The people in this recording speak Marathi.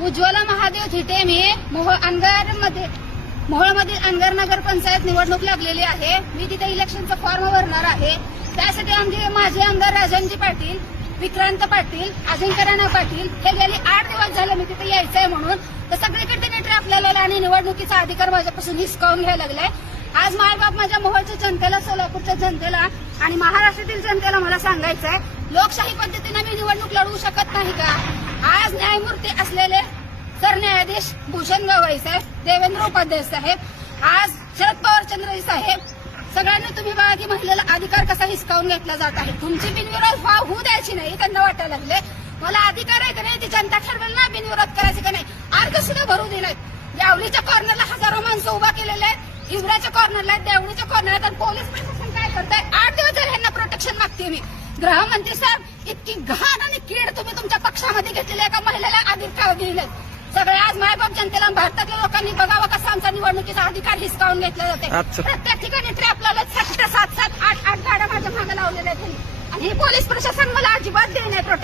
उज्ज्वला महादेव थिटे मी. मोहोळ अनगरमध्ये मोहोळमधील अनगर नगर पंचायत निवडणूक लागलेली आहे. मी तिथे इलेक्शनचा फॉर्म भरणार आहे. त्यासाठी आमचे माझे आमदार राजनजी पाटील विक्रांत पाटील अजिंक्य राणा पाटील हे गेले आठ दिवस झाले मी तिथे यायचंय म्हणून. तर सगळीकडे तिने ट्रॅप लावलेला आणि निवडणुकीचा अधिकार माझ्यापासून हिसकावून घ्यायला लागलाय. आज मायबाप माझ्या मोहोळच्या जनतेला सोलापूरच्या जनतेला आणि महाराष्ट्रातील जनतेला मला सांगायचं आहे लोकशाही पद्धतीने मी निवडणूक लढवू शकत नाही का? आज न्यायमूर्ती न्यायाधीश भूषण गवई साहेब देवेंद्र उपाध्याय साहेब आज शरद पवार चंद्रजी साहेब सगळ्यांनी तुम्ही बघा की महिलेला अधिकार कसा हिसकावून घेतला जात आहे. तुमची बिनविरोध व्हाव होऊ द्यायची नाही त्यांना वाटायला लागले. मला अधिकार आहे का नाही ती जनता ठरवेल ना बिनविरोध करायची का नाही. अर्ज सुद्धा भरू दिलेत यावलीच्या कॉर्नरला हजारो माणसं उभा केलेले आहेत हिवऱ्याच्या कॉर्नरला आहेत देवळीच्या कॉर्नर तर आणि पोलीस प्रशासन काय करताय? आठ दिवस झाले यांना प्रोटेक्शन मागते मी. गृहमंत्री साहेब इतकी घाण आणि कीड तुम्ही तुमच्या पक्षामध्ये घेतलेली एका महिलेला अधिकार दिले सगळे आज मायबाप जनतेला भारतातल्या लोकांनी बघावं कसा आमचा निवडणुकीचा अधिकार हिसकावून घेतला जाते. प्रत्येक ठिकाणी ट्रॅप लावलं सात सात आठ आठ गाड्या माझ्या मागे लावलेल्या आहेत. आणि हे पोलीस प्रशासन मला अजिबात देत नाही प्रोटेक्शन